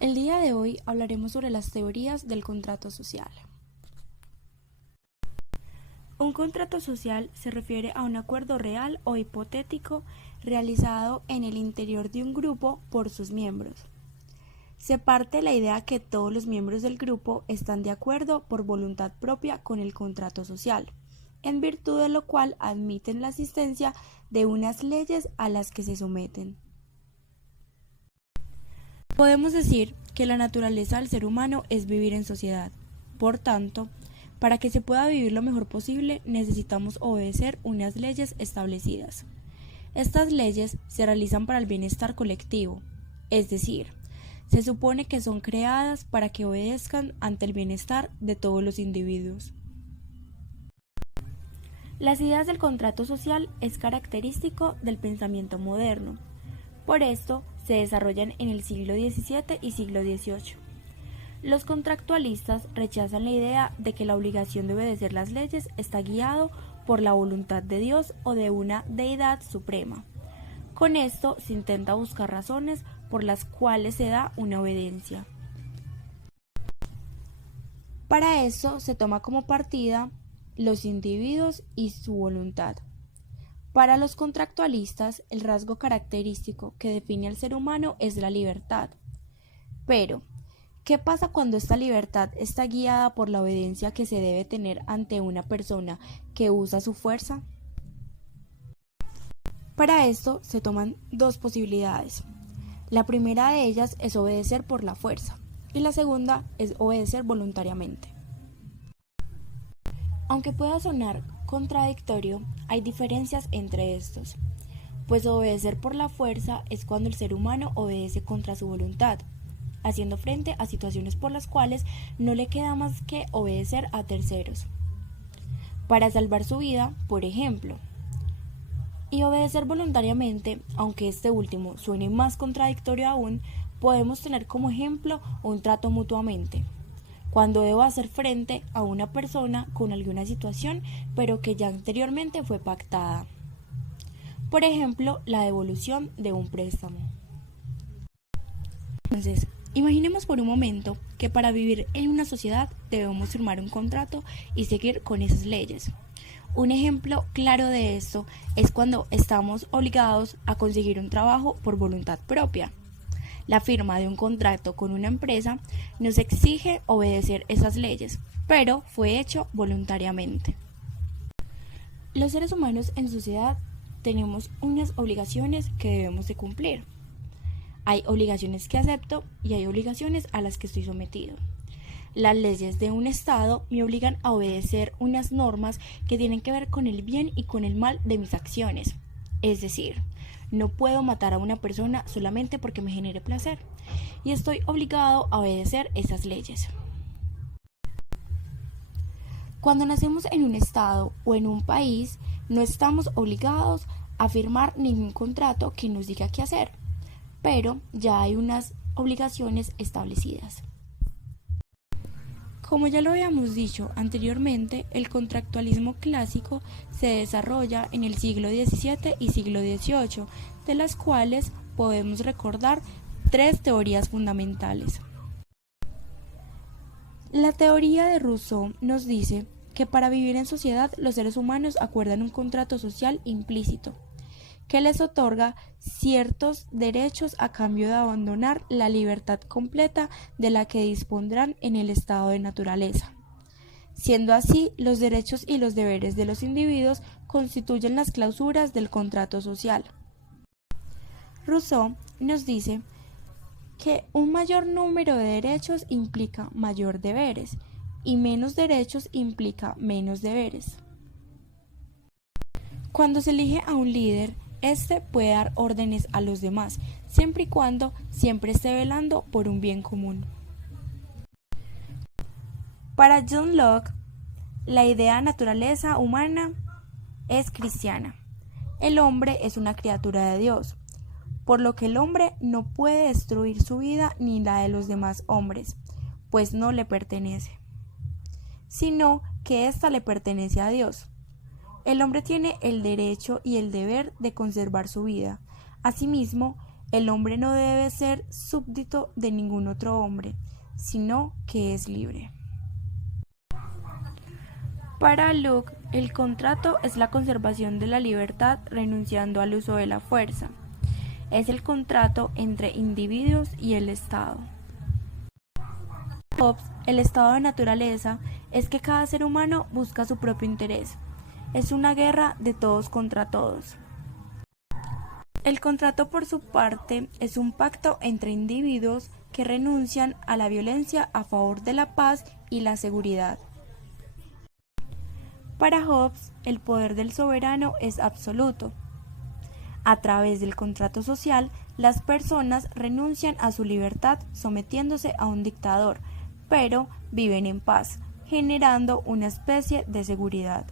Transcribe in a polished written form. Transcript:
El día de hoy hablaremos sobre las teorías del contrato social. Un contrato social se refiere a un acuerdo real o hipotético realizado en el interior de un grupo por sus miembros. Se parte de la idea que todos los miembros del grupo están de acuerdo por voluntad propia con el contrato social, en virtud de lo cual admiten la existencia de unas leyes a las que se someten. Podemos decir que la naturaleza del ser humano es vivir en sociedad. Por tanto, para que se pueda vivir lo mejor posible, necesitamos obedecer unas leyes establecidas. Estas leyes se realizan para el bienestar colectivo, es decir, se supone que son creadas para que obedezcan ante el bienestar de todos los individuos. Las ideas del contrato social es característico del pensamiento moderno. Por esto, se desarrollan en el siglo XVII y siglo XVIII. Los contractualistas rechazan la idea de que la obligación de obedecer las leyes está guiado por la voluntad de Dios o de una deidad suprema. Con esto se intenta buscar razones por las cuales se da una obediencia. Para eso se toma como partida los individuos y su voluntad. Para los contractualistas, el rasgo característico que define al ser humano es la libertad. Pero, ¿qué pasa cuando esta libertad está guiada por la obediencia que se debe tener ante una persona que usa su fuerza? Para esto se toman dos posibilidades. La primera de ellas es obedecer por la fuerza y la segunda es obedecer voluntariamente. Aunque pueda sonar contradictorio, hay diferencias entre estos, pues obedecer por la fuerza es cuando el ser humano obedece contra su voluntad, haciendo frente a situaciones por las cuales no le queda más que obedecer a terceros, para salvar su vida, por ejemplo. Y obedecer voluntariamente, aunque este último suene más contradictorio aún, podemos tener como ejemplo un trato mutuamente, cuando debo hacer frente a una persona con alguna situación, pero que ya anteriormente fue pactada. Por ejemplo, la devolución de un préstamo. Entonces, imaginemos por un momento que para vivir en una sociedad debemos firmar un contrato y seguir con esas leyes. Un ejemplo claro de esto es cuando estamos obligados a conseguir un trabajo por voluntad propia. La firma de un contrato con una empresa nos exige obedecer esas leyes, pero fue hecho voluntariamente. Los seres humanos en sociedad tenemos unas obligaciones que debemos de cumplir. Hay obligaciones que acepto y hay obligaciones a las que estoy sometido. Las leyes de un Estado me obligan a obedecer unas normas que tienen que ver con el bien y con el mal de mis acciones. Es decir, no puedo matar a una persona solamente porque me genere placer, y estoy obligado a obedecer esas leyes. Cuando nacemos en un estado o en un país, no estamos obligados a firmar ningún contrato que nos diga qué hacer, pero ya hay unas obligaciones establecidas. Como ya lo habíamos dicho anteriormente, el contractualismo clásico se desarrolla en el siglo XVII y siglo XVIII, de las cuales podemos recordar tres teorías fundamentales. La teoría de Rousseau nos dice que para vivir en sociedad los seres humanos acuerdan un contrato social implícito, que les otorga ciertos derechos a cambio de abandonar la libertad completa de la que dispondrán en el estado de naturaleza. Siendo así, los derechos y los deberes de los individuos constituyen las clausuras del contrato social. Rousseau nos dice que un mayor número de derechos implica mayor deberes y menos derechos implica menos deberes. Cuando se elige a un líder, este puede dar órdenes a los demás, siempre y cuando siempre esté velando por un bien común. Para John Locke, la idea naturaleza humana es cristiana. El hombre es una criatura de Dios, por lo que el hombre no puede destruir su vida ni la de los demás hombres, pues no le pertenece, sino que ésta le pertenece a Dios. El hombre tiene el derecho y el deber de conservar su vida. Asimismo, El hombre no debe ser súbdito de ningún otro hombre, sino que es libre. Para Locke, el contrato es la conservación de la libertad renunciando al uso de la fuerza. Es el contrato entre individuos y el Estado. Para Hobbes, el estado de naturaleza es que cada ser humano busca su propio interés. Es una guerra de todos contra todos. El contrato, por su parte, es un pacto entre individuos que renuncian a la violencia a favor de la paz y la seguridad. Para Hobbes, el poder del soberano es absoluto. A través del contrato social, las personas renuncian a su libertad sometiéndose a un dictador, pero viven en paz, generando una especie de seguridad.